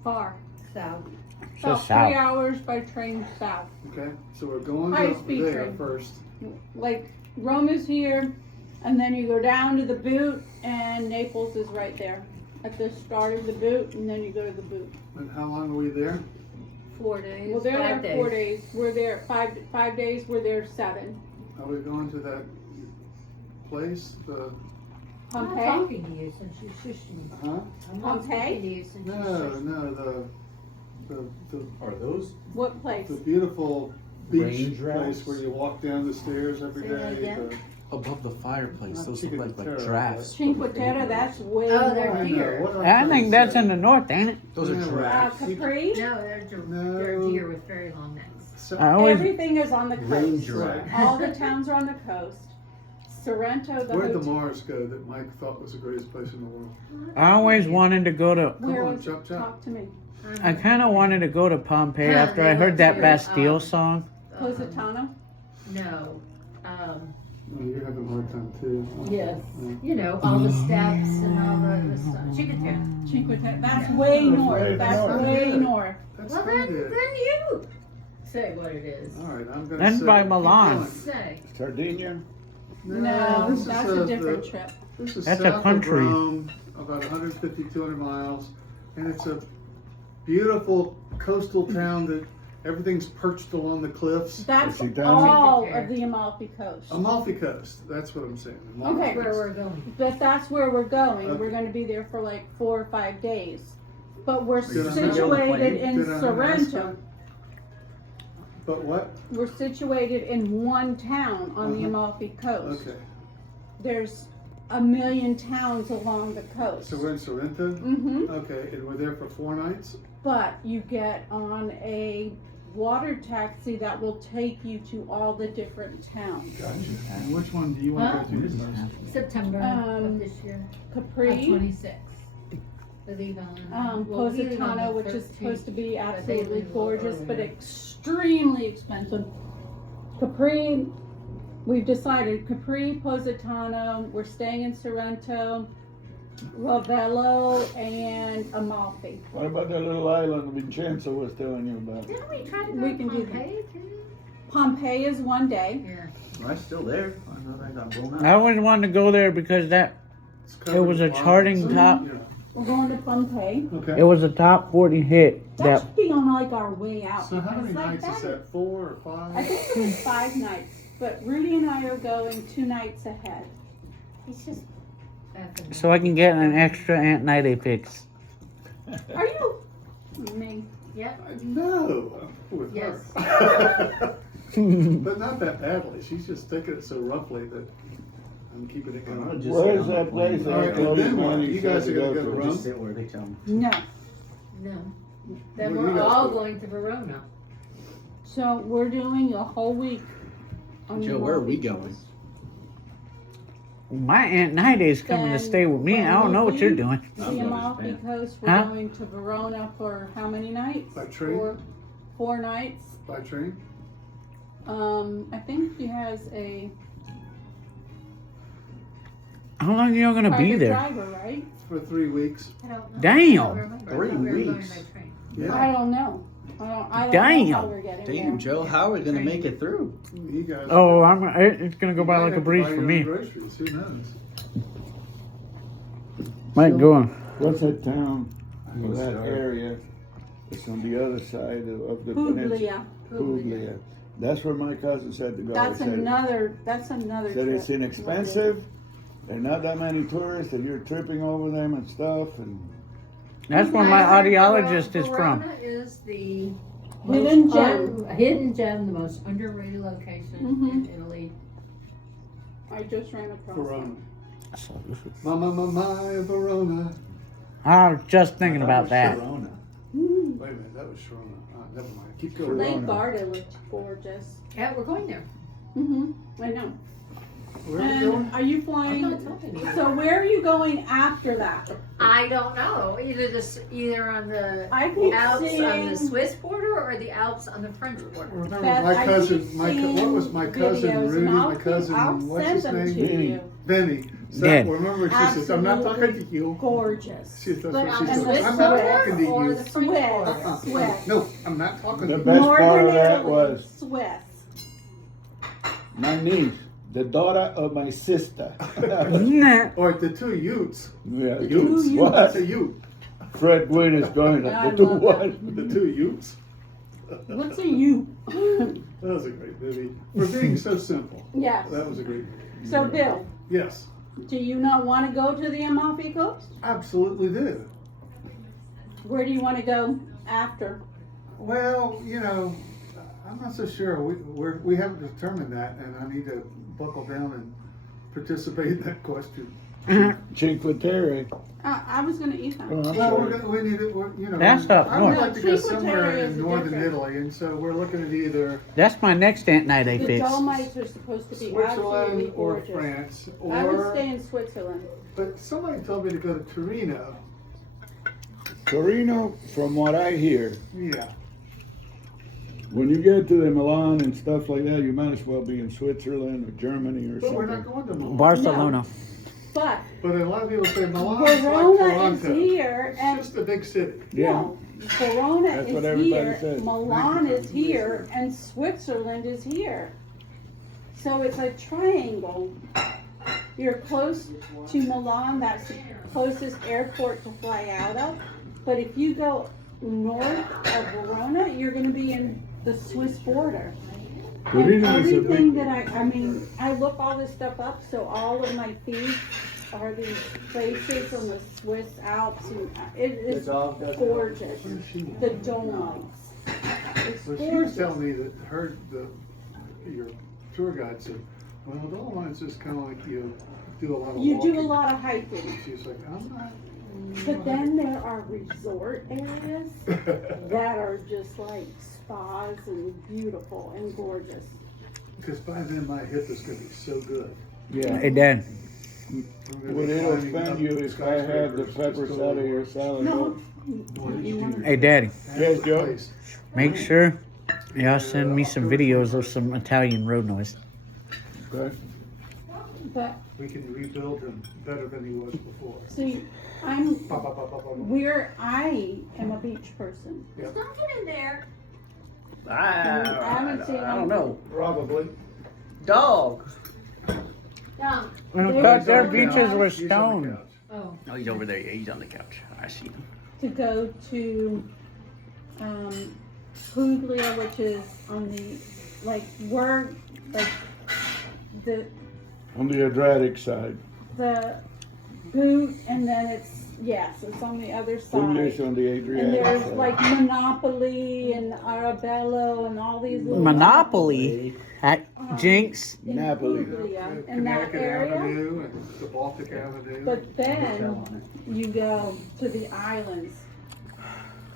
Far. South. So About south. 3 hours by train south. Okay, so we're going High over speed there train. first. Like Rome is here, and then you go down to the boot, and Naples is right there at the start of the boot, and then you go to the boot. And how long are we there? 4 days. Well, they're 5 there 4 days. We're there 5 days. We're there 7. Are we going to that place? The I'm not Pompeii. talking to you since you shushed me. huh? I'm not Pompeii? talking to you since you No, shushed me. no, the Are those? What place? the beautiful beach Raindrops? place where you walk down the stairs every Say that day. again? Above the fireplace, Not those look Cinque like Terre, giraffes. Cinque Terre. That's way Oh, they're I north. know, deer. what am I trying think to that's say? in the north, ain't it? Those are Yeah, giraffes. Capri. No, they're deer with very long necks. So- I always, Everything is on the coast. Rain giraffe. All the towns are on the coast. Sorrento, the Where'd the hotel. Mars go that Mike thought was the greatest place in the world? I always wanted to go to. Where Come on, was- chop, chop. Talk to me. I kind of wanted to go to Pompeii Yeah, after they I heard went that to, Bastille song. Positano. No. Oh, you're having a hard time too. Yes. You know, all the steps and all the other stuff. Cinque Terre. Cinque Terre. That's way north. That's north. way north. That's Well, not then it. you say what it is. All right, I'm gonna That's say. by keep Milan. going. Say. Sardinia? No, this is, that's a different the- trip. This is That's a south country. of Rome, about 150, 200 miles, and it's a beautiful coastal town that everything's perched along the cliffs. That's Is he done? all Cinque Terre. of the Amalfi Coast. Amalfi Coast, that's what I'm saying. Amalfi Okay. Where Coast. we're going. But that's where we're going. Okay. We're going to be there for like 4 or 5 days. But we're Did I situated in Did I Sorrento. ask? But what? We're situated in one town on the Uh-huh. Amalfi Coast. Okay, There's a million towns along the coast. so we're in Sorrento? Mm-hmm. Okay, and we're there for 4 nights? But you get on a water taxi that will take you to all the different towns. And which one do you want to go to the most? September of this year. Capri, 26. We leave on. well, we leave on Positano, the which is 13th. supposed to be but they absolutely leave a little gorgeous, but earlier. extremely expensive. Capri, we've decided Capri, Positano, we're staying in Sorrento, Ravello, and Amalfi. What about that little island Vincenzo was telling you about? Didn't we try to We go can to do that. Pompeii too? Pompeii is 1 day. Yeah. Well, it's still there. I know that got blown I always wanted to go there because It's It was a covered with charting mountains, top. yeah. We're going to Pompeii. Okay. it was a top 40 hit. That That should be on like our way out. So how many It's like nights is that? 4 or 5? I think it was 5 nights, but Rudy and I are going 2 nights ahead. He's just effing. so I can get an extra Aunt Nighty fix. Are you? Me. Yep. No, I'm with Yes. her. But not that badly. She's just taking it so roughly that I'm keeping it going. Where is that place? All right, and then what? You guys are gonna go to Rome? Sit where they tell me. No. No. Then Well, you we're guys all go. going to Verona. So we're doing a whole week. on Joe, the where are we Amalfi going? Coast. My Aunt Nighty's coming to Then stay with me. I don't know what you're doing. The I'm Amalfi understand. Coast, we're Huh? going to Verona for how many nights? By train? 4 nights. By train? I think he has a How long are y'all gonna be private there? driver, right? For 3 weeks. I don't know. Damn. I don't remember. I 3 thought we were going weeks. by train. Yeah. I don't know. I don't know Damn. how we're getting Damn, there. Joe, how are we gonna make it through? You guys. Oh, it's gonna go by You like might a have to breeze buy for your own me. Groceries. Who knows? Might go. What's that town, or What's that that? area? It's on the other side of the peninsula. Puglia. Puglia. That's where my cousin said to go. That's He said, another said trip. it's inexpensive. There are not that many tourists, and you're tripping over them and stuff. And That's where my I heard audiologist is Verona from. is the Hidden most gem. A hidden gem, the most underrated location in Mhm. Italy. I just ran across it. Verona. My Verona. I was just thinking about that. Sharona. Mhm. Wait a minute, that was Sharona. Never mind. Keep going. Lake Garda looked gorgeous. Yeah, we're going there. I know. Where are we going? And are you I'm flying? not talking to you. So where are you going after that? I don't know. Either on the I keep Alps on the seeing Swiss border or the Alps on the French border. Remember Beth, my I cousin, keep what was my cousin videos, Rudy, and my cousin, I'll what's send his them name? to you. Benny. So, Dead. remember she says, I'm not talking to you. Gorgeous. She, that's But what on she the says, Swiss I'm not border talking to or you. the French border? Swiss. No, I'm not talking The to you. best part Northern of that Italy, was Swiss. my niece, the daughter of my sister. Nah. Or the two Utes. Yeah, Utes. What? That's a Ute. Fred Gwynn is going I to do love what? The two Utes. What's a U? That was a great movie. For being so simple. Yes. That was a great movie. So Bill, Yes, do you not want to go to the Amalfi Coast? absolutely do. Where do you want to go after? Well, I'm not so sure. We haven't determined that, and I need to buckle down and participate in that question. Cinque Terre. I was going to eat Oh, that. I'm Well, sorry. we need it. That's up I would north. like to go Cinque somewhere Terre is in northern different. Italy, and so we're looking at either That's my next Aunt Night I The fix. Dolomites are supposed to be absolutely Switzerland or gorgeous. France, I would or. stay in Switzerland. But somebody told me to go to Torino. Torino, from what I hear, Yeah. when you get to the Milan and stuff like that, you might as well be in Switzerland or Germany or But we're not something. going to Milan. Barcelona. But But a lot of people say Milan is like Verona is Toronto. here, It's and just a big city. Yeah. no, Verona That's what is everybody here, says. Milan is here, and Switzerland is here. So it's a triangle. You're close to Milan, that's the closest airport to fly out of. But if you go north of Verona, you're gonna be in the Swiss border. And Torino is a everything big. that I look all this stuff up, so all of my feeds are these places on the Swiss Alps, and it is gorgeous. The Dolomites. It's But she was gorgeous. telling me that your tour guide said, well, Dolomites is kind of like you do a lot of You walking. do a lot of hiking, She's like, I'm not. but then there are resort areas that are just like spas and beautiful and gorgeous. Because by then my hip is going to be so good. Yeah. Hey, Dad. I'm gonna Would be it climbing offend up you if I had the skyscrapers, peppers just out of to your salad? No. Hey, Daddy. Yes, Joe? place. Make sure y'all send me some videos of some Italian road noise. Okay. But We can rebuild him better than he was before. see, I am a beach person. Don't get in there. I haven't seen I don't know. Probably. Dog. Down. But their He's on the beaches couch. were He's on the stone. couch. Oh. Oh, he's over there. Yeah, he's on the couch. I see him. To go to Puglia, which is on the the On the Adriatic side. boot, and then it's on the other English side. on the And Adriatic there's side. like Monopoly and Arabello and all these little Monopoly at Jinx. in Napoli. Puglia, in that Connecticut area. Avenue and the Baltic Avenue. But then you go to the islands,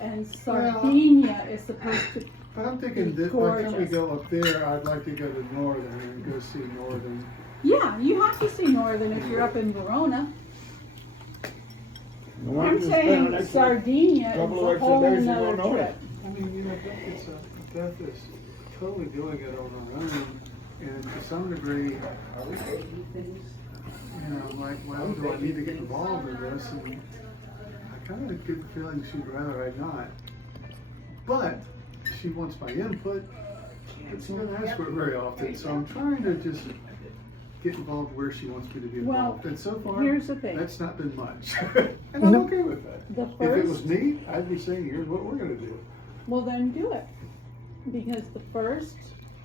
and Sardinia is supposed to. But I'm thinking that by the time we Gorgeous. go up there, I'd like to go to Northern and go see Northern. Yeah, you have to see Northern if you're up in Verona. Why don't I'm you spend saying an extra Sardinia is couple a of whole extra days and nother go north? trip. I mean, Beth is totally doing it on her own, and to some degree, I'm like, well, do I need to get involved in this? And I kind of get the feeling she'd rather I not. But she wants my input, but she doesn't ask for it very often, so I'm trying to just get involved where she wants me to be Well, involved. And so far, here's the thing. that's not been much. And I'm okay with that. The If it was first, me, I'd be saying, here's what we're gonna do. well then do it. Because the first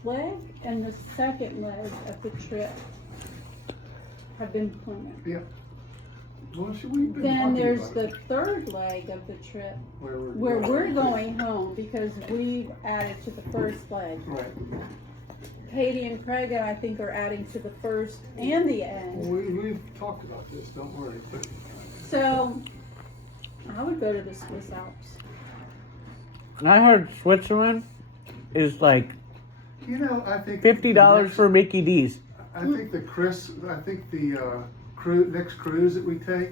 leg and the second leg of the trip have been planned. Yeah. Well, we've been Then talking there's about the it, third leg of the trip where where we're going home because we've added to the first leg. Right. Katie and Craig, I think, are adding to the first and the Well, end. we've talked about this, don't worry. But So I would go to the Swiss Alps. And I heard Switzerland is like you know, I think $50 for Mickey D's. I think the next cruise that we take,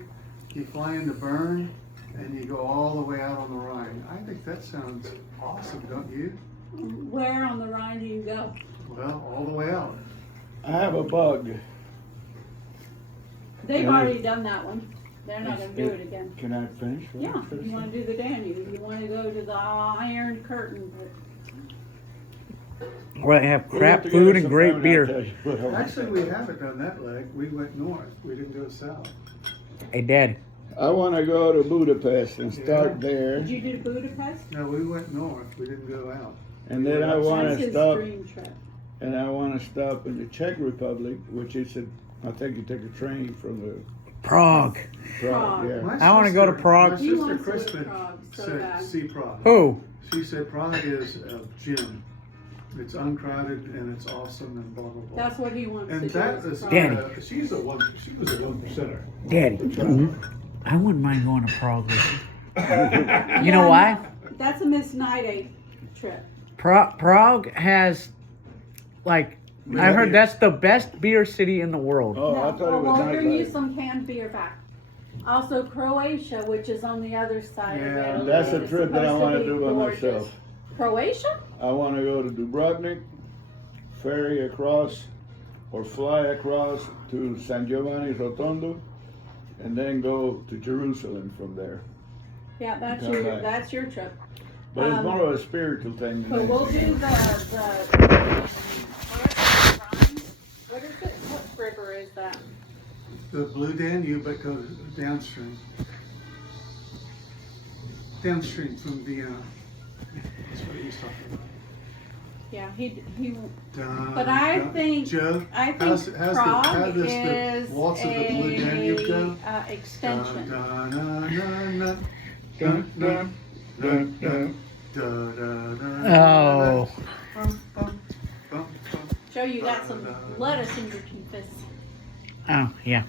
you fly into Bern and you go all the way out on the Rhine. I think that sounds awesome, don't you? Where on the Rhine do you go? Well, all the way out. I have a bug. They've Yeah. already done that one. They're not going to do it again. Can I finish? Yeah, you want to do the Danube. You want to go to the Iron Curtain. Where they have crap food and great beer. Actually, we haven't done that leg. We went north. We didn't do it south. Hey, Dad. I want to go to Budapest and start there, Did you do Budapest? No, we went north. We didn't go out. and then I want That's to his stop, dream trip. and I want to stop in the Czech Republic, which is I think you take a train from the Prague. Prague. Yeah. My I wanna go to sister- Prague. My He sister wants to go to Kristen Prague so said, bad. see Prague. Who? She said Prague is a gym. It's uncrowded and it's awesome and blah, blah, blah. That's what he wants And to that do. is, Prague. Daddy. she was a 1%er. Daddy. I wouldn't mind going to Prague with you. You know why? That's a Miss Night Eight trip. Prague has, like, I heard that's the best beer city in the world. Oh, I No, thought it was we'll bring you nightlife. some canned beer back. Also Croatia, which is on the other side of Yeah, it. That's a It's trip that I supposed want to be do by gorgeous. myself. Croatia? I want to go to Dubrovnik, ferry across, or fly across to San Giovanni Rotondo, and then go to Jerusalem from there. Yeah, that's Come back. that's your trip. But it's Um, more of a spiritual thing. So than we'll do anything. what is it? What river is that? The Blue Danube, but goes downstream. Downstream from Vienna. That's what he's talking about. Yeah, he Dun, But I dun. think- Joe, I think how's Prague how does is the waltz of the Blue Danube go? a extension. Dun, dun, dun, dun, Dun, dun, dun, dun. dun, dun, dun, Oh. bum, bum, bum, bum. Joe, you got some lettuce in your toothpaste. Oh, yeah.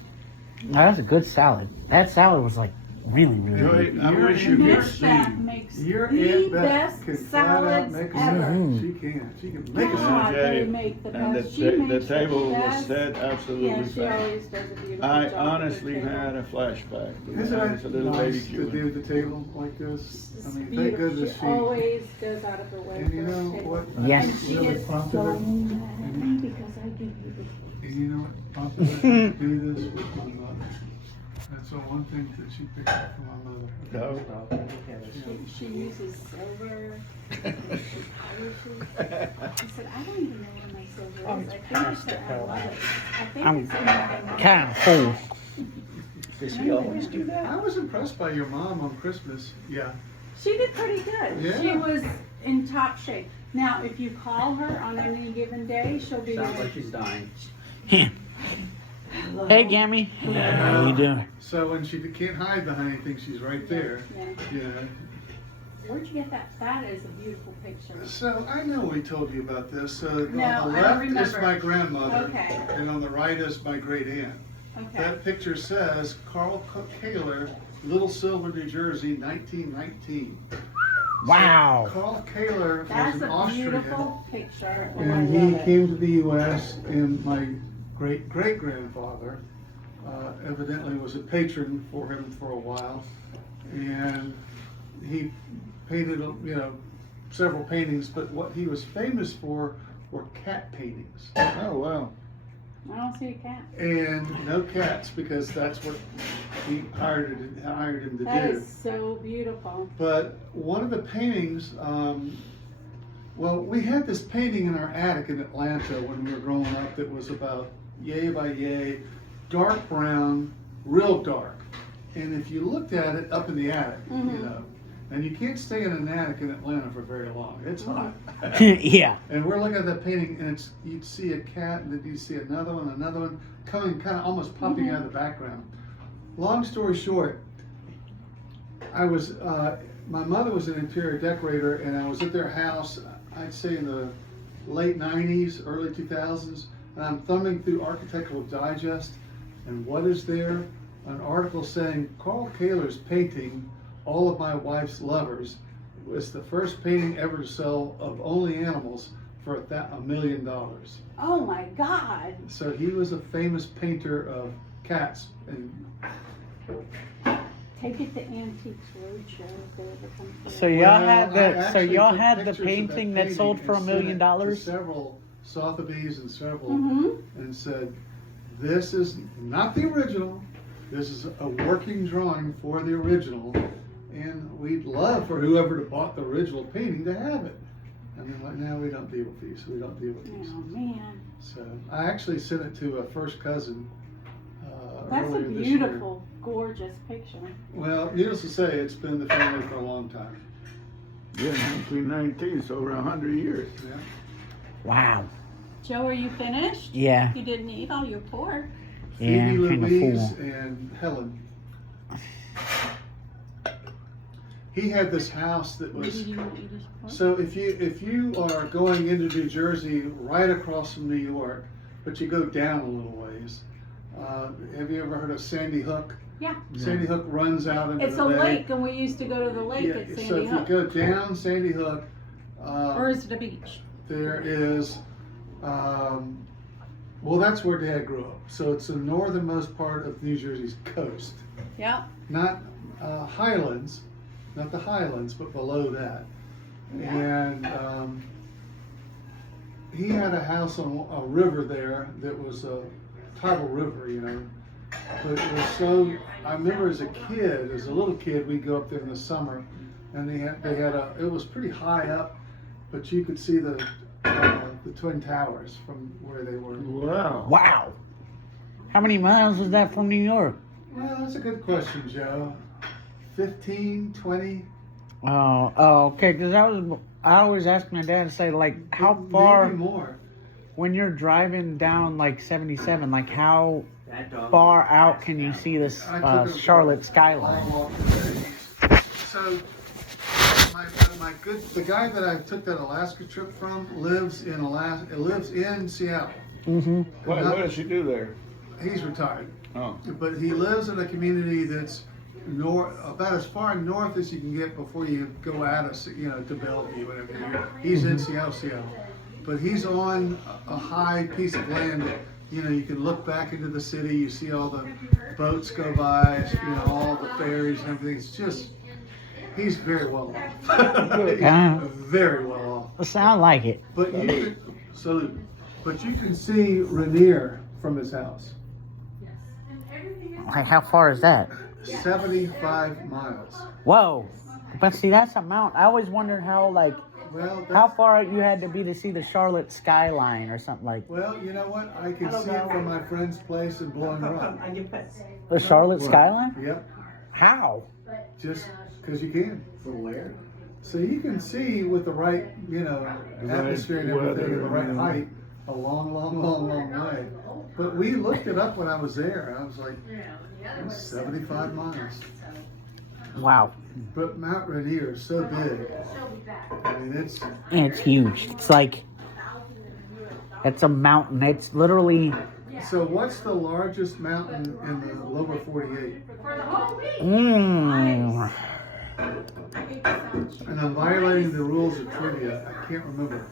That was a good salad. That salad was like really, really good. Joey, I wish you could Miss see. Beth makes Your the Aunt Beth best can flat out salads make a ever. salad. She can. She can make a salad. God, they Jay, make the And best. She the makes table the was best. set absolutely Yeah, she fine. always does a beautiful I job. honestly with the table. had a flashback to when Isn't I was a little it baby nice to Jew. do the table like this? It's I mean, thank beautiful. goodness She she. always goes out of her way And you for know a table. what? Yes. And she really gets prompted so her? mad at me because I give you this. And you know what? Prompted her to do this with my mother. That's the one thing that she picked up from my mother. No. She uses silver. She polishes. I said, I don't even know where my silver is. I think it's in our mother. I think I'm it's in my mother. kind of full. Does he always do that? I was impressed by your mom on Christmas. Yeah. She did pretty good. Yeah. She was in top shape. Now, if you call her on any given day, she'll be Sounds like like, she's dying. Hey, Gammy. How you doing? So when she can't hide behind anything, she's right there. yeah. Yeah. Where'd you get that? That is a beautiful picture. So I know we told you about this. So No, on the I don't left is remember. my grandmother, Okay. and on the right is my great aunt. Okay. That picture says Carl Kaler, Little Silver, New Jersey, 1919. Wow. Carl Kaler was That's an a Austrian, beautiful picture. And I and love he it. came to the U.S. and my great-great-grandfather evidently was a patron for him for a while, and he painted, several paintings, but what he was famous for were cat paintings. Oh, wow. I don't see a cat. And no cats, because that's what he hired him to That do. is so beautiful. But one of the paintings, well, we had this painting in our attic in Atlanta when we were growing up that was about yay by yay, dark brown, real dark. And if you looked at it up in the attic, Mhm. and you can't stay in an attic in Atlanta for very long. It's hot. Yeah. And we're looking at that painting, and you'd see a cat, and then you'd see another one coming, kind of almost popping out of the background. long story short, I was, my mother was an interior decorator, and I was at their house, I'd say in the late 90s, early 2000s, and I'm thumbing through Architectural Digest, and what is there? An article saying Carl Kaler's painting, All of My Wife's Lovers, was the first painting ever to sell of only animals for $1 million. Oh my God. So he was a famous painter of cats, and Take it to Antiques Roadshow if they ever come through. So y'all Well, had I the actually y'all took had the pictures of painting that sold for $1 and million. sent it to several Sotheby's and several, Mhm. and said, "This is not the original. This is a working drawing for the original, and we'd love for whoever bought the original painting to have it." And they're like, "No, we don't deal with these. We don't deal with these." Oh man. So I actually sent it to a first cousin. That's a earlier this year. beautiful, gorgeous picture. Well, needless to say, it's been the family for a long time. Yeah, 1919, so over 100 years. Yeah. Wow. Joe, are you finished? Yeah. You didn't eat all your pork. Yeah, Phoebe I'm kind of Louise full. and Helen. He had this house that Maybe was. you didn't eat his pork. So if you are going into New Jersey, right across from New York, but you go down a little ways, have you ever heard of Sandy Hook? Yeah. Sandy Hook runs out into It's the a bay. lake, and we used to go to the lake Yeah, at so Sandy if Hook. you go down Sandy Hook, Or is it a beach? there is, well, that's where Dad grew up. So it's the northernmost part of New Jersey's coast. Yeah. Not Highlands, not the Highlands, but below that. And he had a house on a river there that was a tidal river, you know. But it was so, I remember as a kid, as a little kid, we'd go up there in the summer, and it was pretty high up, but you could see the Twin Towers from where they were. Wow. Wow. How many miles is that from New York? Well, that's a good question, Joe. 15, 20? Oh, okay. Because I always ask my dad to say, like, how Maybe far, more. when you're driving down, like, 77, like, how That dog. far out can you see this I took a Charlotte long skyline? walk today. So, the guy that I took that Alaska trip from lives in Seattle. Mm-hmm. What does she do there? He's retired, Oh. but he lives in a community that's about as far north as you can get before you go out of, to Bellevue, whatever. He's in Seattle, but he's on a high piece of land that, you can look back into the city, you see all the boats go by, all the ferries and everything. It's just, he's very well off. He's Yeah. very well off. Sound like it. But you can see Rainier from his house. Like, how far is that? 75 miles. Whoa. But see, that's a mountain. I always wondered how, like, Well, how far out you had to be to see the Charlotte skyline or something like well, you know what? I can see it from my friend's place in Blowing Rock. I give pets. the Charlotte skyline? Yep, How? just because you can. From where? So you can see with the right, atmosphere and everything, and the right weather, height, a long, long, long, long way. But we looked it up when I was there, and I was like, it's 75 miles. Wow. But Mount Rainier is so big. I mean, it's It's huge. It's like, it's a mountain. It's literally, so. What's the largest mountain in the lower 48? And I'm violating the rules of trivia. I can't remember.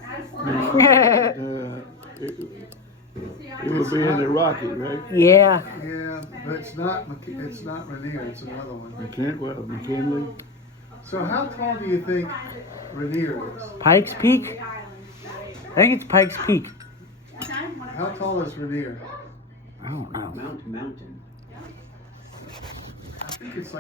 It would be in the Rocky, right? yeah. Yeah, but it's not Rainier. It's another one. McKinley. So how tall do you think Rainier is? Pikes Peak? I think it's Pikes Peak. How tall is Rainier? I don't know. Mountain. I think it's like